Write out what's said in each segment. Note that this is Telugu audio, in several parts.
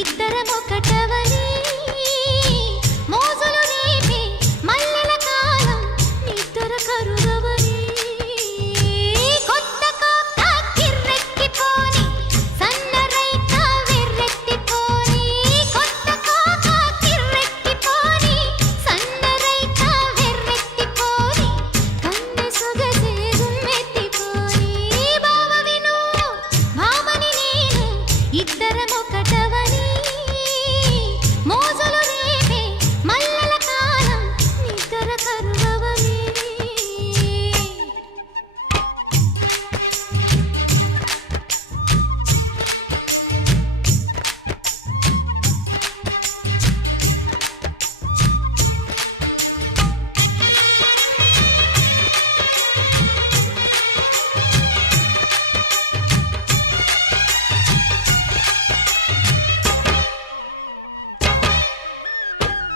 ఇద్దరమొకటవని మోజులు రేపే మల్లెల కాలం నిద్ర కరుగవని కొత్త కోక కిర్రెక్కిపోని సన్నరైక వెర్రెత్తిపోని కొత్త కోక కిర్రెక్కిపోని సన్నరైక వెర్రెత్తిపోని కన్నె సొగసే గుమ్మెత్తిపోని బావ విను భామని నేను ఇద్దరమొకటవని మోజులు రేపే మల్లెల కాలం నిద్ర కరుగవని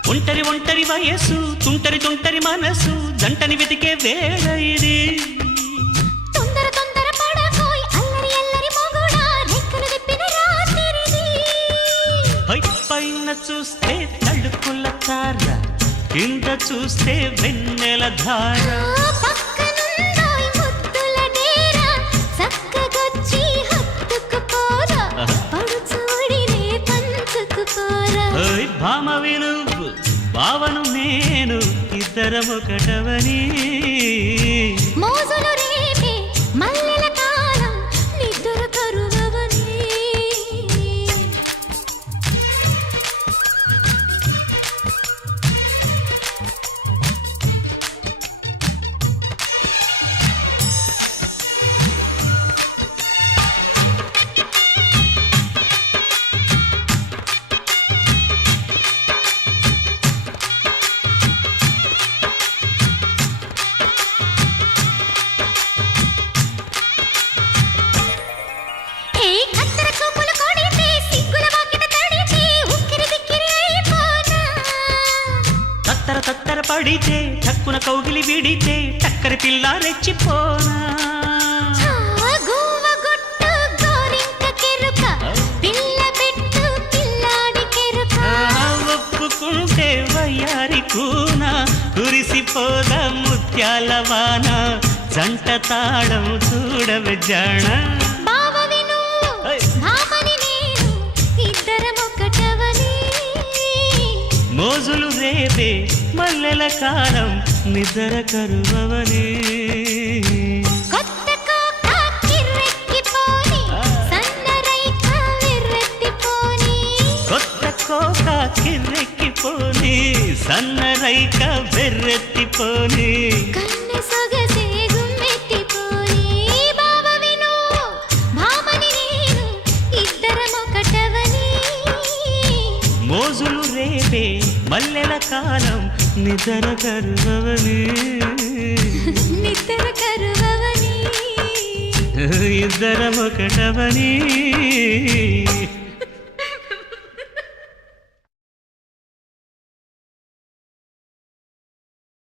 ఒంటరి ఒంటరి వయస్సు తుంటరి తుంటరి మనసు జంటని వెతికే వేళ ఇది తొందర తొందర పడకోయ్ అల్లరి అల్లరి మొగుడా రెక్కలు విప్పిన రాత్రిది పై పైన చూస్తే తడుకుల తార కింద చూస్తే వెన్నెల ధార పక్కనుందోయ్ ముద్దుల డేరా చక్కగొచ్చి హత్తుకుపోరా పడుచూడినే పంచుకుపోరా ఓయ్ భామ విను భావను నేను ఇద్దరమొకటవని మోజులు రేపే మల్లెల కాలం నిద్ర కరుగవని హే కత్తెర చూపులు కొడితే సిగ్గుల వాకిట తడిచి ఉక్కిరి బిక్కిరి అయిపోనా తత్తర తత్తర పడితే చక్కున కౌగిలి విడితే టక్కరి పిల్ల రెచ్చిపోనా గువ్వ గుట్టు గోరింక కెరుక పిల్ల పెట్టు పిల్లాడి కెరుక ఒప్పుకుంటే వయ్యారి కూన కురిసిపోద ముత్యాల వాన జంట తాళం చూడవ జాణ బావ విను భామని నేను ఇద్దరమొకటవని మోజులు రేపే మల్లెల కాలం నిద్ర కరువవని కొత్త కోక కిర్రెక్కిపోని సన్నరైక వెర్రెత్తిపోని కొత్త కోక కిర్రెక్కిపోని సన్నరైక వెర్రెత్తిపోని కన్నె సొగసే గుమ్మెత్తిపోని బావ విను భామని నేను ఇద్దరమొకటవని మోజులు రేపే మల్లెల కాలం నిద్ర కరువవని నిద్ర కరువవని ఇద్దరమొకటవని